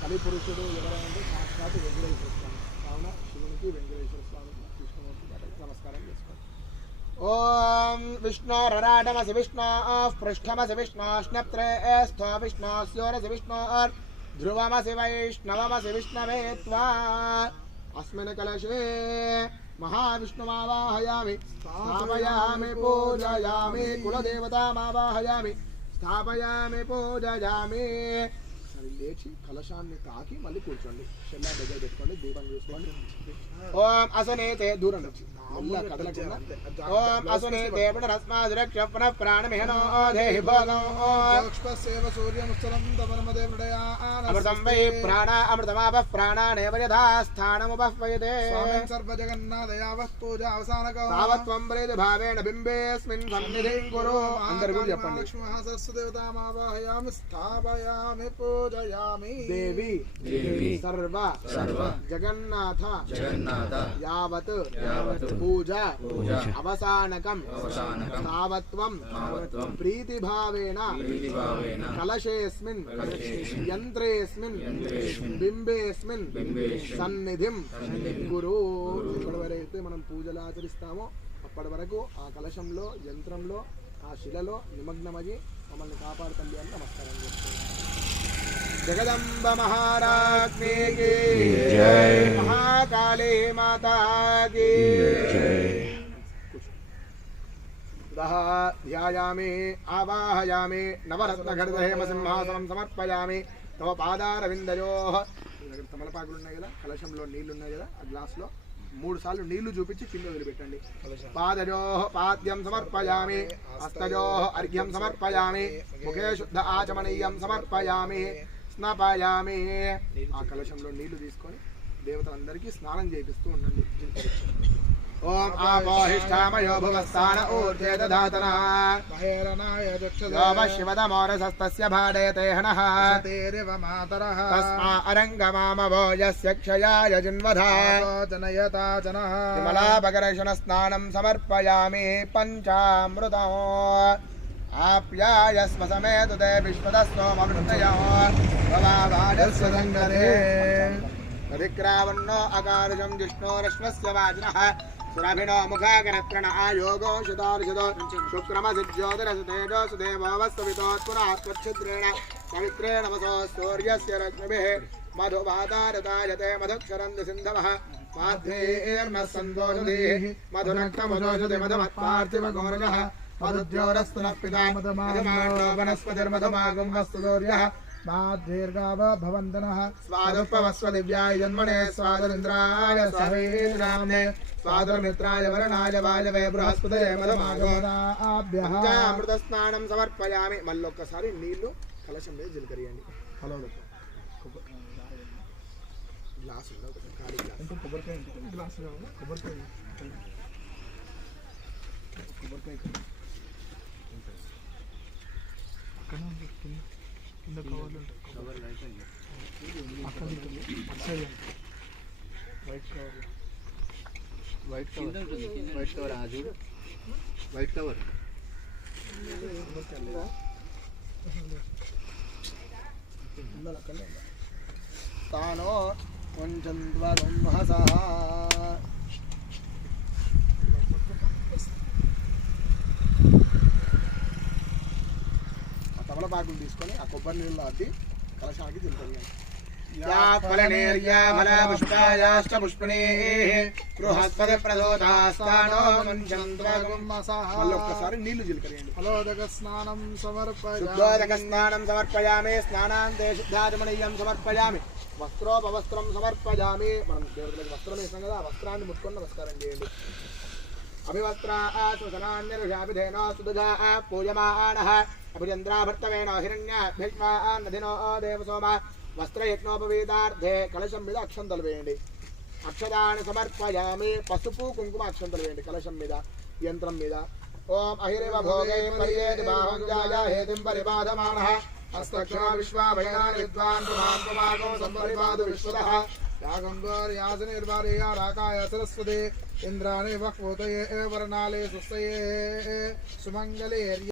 కలిపురుషుడు ఎవరైనా సాక్షాత్ వెంకటేశ్వర స్వామి. కావున శివునికి వెంకటేశ్వర స్వామికి కృష్ణమూర్తి గారికి నమస్కారం చేసుకోండి. ఓం విష్ణోరరాటమసి విష్ణోః పృష్ఠమసి విష్ణోష్ణప్త్రే స్థో విష్ణోస్యోరసి విష్ణోర్ ధ్రువమసి వైష్ణవమసి విష్ణవే త్వా अस्मिन् कलशे महाविष्णुमावाहयामि स्थापयामि पूजयामि कुलदेवतामावाहयामि स्थापयामि पूजयामि. సరే లేచి కలశాన్ని తాకి మళ్ళీ కూర్చోండి. చెల్లా దగ్గర పెట్టుకోండి, దీపం చూసుకోండి. ఓం అసనేతే దూరం నుంచి కదలకుండా ఓం అసనేతే పునరస్మాద్రక్ష పునః ప్రాణమిహనో దేహి భోగం ఓక్షపస్యేవ సూర్యముచ్చలం తమనమదే మృడయా అమృతం వై ప్రాణ అమృతమాపః ప్రాణానేవ యథా స్థానముపహ్వయతే స్వామిన్ సర్వజగన్నాథయావః పూజా అవసానకో తావత్వం ప్రేత భావేన బింబేస్మిన్ సన్నిధిం కురు. అందరూ కూడా చెప్పండి. లక్ష్మీ సరస్వదేవతామావాహయామి స్థాపయామి పూజయామి. దేవి దేవి సర్వ సర్వ జగన్నాథ జగన్నాథ యావత్ పూజా అవసానకం తావత్వం ప్రీతిభావేన కలశేస్మిన్ యంత్రేస్మిన్ బింబేస్మిన్ సన్నిధిం గురు. ఇప్పటి వరైతే మనం పూజలు ఆచరిస్తామో అప్పటి వరకు ఆ కలశంలో యంత్రంలో ఆ శిలలో నిమగ్నమయ్యి మమ్మల్ని కాపాడుతుంది అని నమస్కారం చేస్తున్నాం. జగదంబ మహారాజ్ఞీ కీ జై, మహాకాళీ మాతా కీ జై. ధ్యాయామి ఆవాహయామి నవరత్నఘటితహేమ సింహాసనం సమర్పయామి తవ పాదారవిందయోః. తమలపాకులు ఉన్నాయి కదా, కలశంలో నీళ్లు ఉన్నాయి కదా, ఆ గ్లాస్లో 3 సార్లు నీళ్లు చూపించి కింద వదిలిపెట్టండి. పాదయోః పాద్యం సమర్పయామి హస్తయోః అర్ఘ్యం సమర్పయామి ముఖే శుద్ధ ఆచమనీయం సమర్పయామి స్నాపయామి. ఆ కలశంలో నీళ్లు తీసుకొని దేవతలందరికీ స్నానం చేపిస్తూ ఉండండి. ఓం ఆపోహిష్టామయో భువస్థాన ఊర్ధ్వే దధాతనః మహేరణాయ దక్షదావ శివదమోరసస్తస్య భాడయతే హనః తేరేవ మాతరః తస్మా అరంగమామవో యస్య క్షయాయ జిన్వధా జనయతా జనః విమలాపకర్షణ స్నానం సమర్పయామి పంచామృతం ఆప్యాయస్వ సమేతుతే విశ్వదస్సోమవృతయో భవావాడస్వ సంగదే విక్రావన్నో అకారుజం జిష్ణోరశ్వస్య వాజినః సురభినో ముఖాకరత్రణ ఆయోగో శతార్షదో శుక్రమసిజ్యోతిరసుతేజో సుదేవోవస్వితోత్పురాత్వచ్ఛిద్రేణ పవిత్రేణ వసో సూర్యస్య రశ్మిభిః మధువాదారతాయతే మధుక్షరంది సింధవః మాధ్వేర్మస్సందోషధీః మధునక్తమదోషధి మధుమత్పార్థివఘోరజः మధుద్యోరస్తునః పితా మధుమాండో వనస్పతిర్మధుమాగం వస్తు సూర్యः మాధ్వేర్గావ భవంతనః స్వాదుపవస్వ దివ్యాయ జన్మనే స్వాదరింద్రాయ సవేనామ్నే స్వాదరమిత్రాయ వరణాయ వాయవే బృహస్పతయే మధుమాగోరాభ్యః అమృత స్నానం సమర్పయామి. మళ్ళొక్కసారి నీళ్లు కలశం మీద జిలకరియండి. హలో గ్లాస్ ఖాళీ గ్లాస్ కొబ్బరికాయ గ్లాస్ కావాలా? కొబ్బరికాయ అక్కడ కింద కవర్లు కవర్లు అయిపోయింది. White cover white cover white cover చూడు వైట్ కవర్ తానో కొంచెం ద్వారంహసః తమలపాకులు తీసుకొని ఆ కొబ్బరి నీళ్ళు అద్ది కలశానికి జిల్పండి. ఒక్కసారి నీళ్లు జిలకరియండి. స్నానం సమర్పయామి స్నానాంతే శుద్ధాచమనీయం సమర్పయామి వస్త్రోపవస్త్రం సమర్పయామి. మనం దేవతలకు వస్త్రం వేసాం కదా, ఆ వస్త్రాన్ని ముట్టుకొని నమస్కారం చేయండి. అభివస్త్రాశనాన్యరుషాభిధేనో సుదుగా పూజమానః అభిచంద్రాభర్తవేణ హిరణ్యాభ్యష్మా నదినో దేవసోమ వస్త్రయజ్ఞోపవీతార్థే. కలశం మీద అక్షంతలు వేయండి. అక్షదాన్ని సమర్పయామి. పసుపు కుంకుమ అక్షంతలు వేయండి కలశం మీద యంత్రం మీద. ఓం అహిరేవ భోగే పర్యేతి బాహం జాయా హేతిం పరిపాదమానః హస్తక్షణ విశ్వాభయాని విద్వాన్ పుమాన్ పుమాగం సంపరిపాదు విశ్వదః యాగంగోర్యాసనిర్వారేయ రాకాయ సరస్వతే ఇంద్రాణి వక్వోదయే వర్ణాలే సుస్తయే సుమంగళే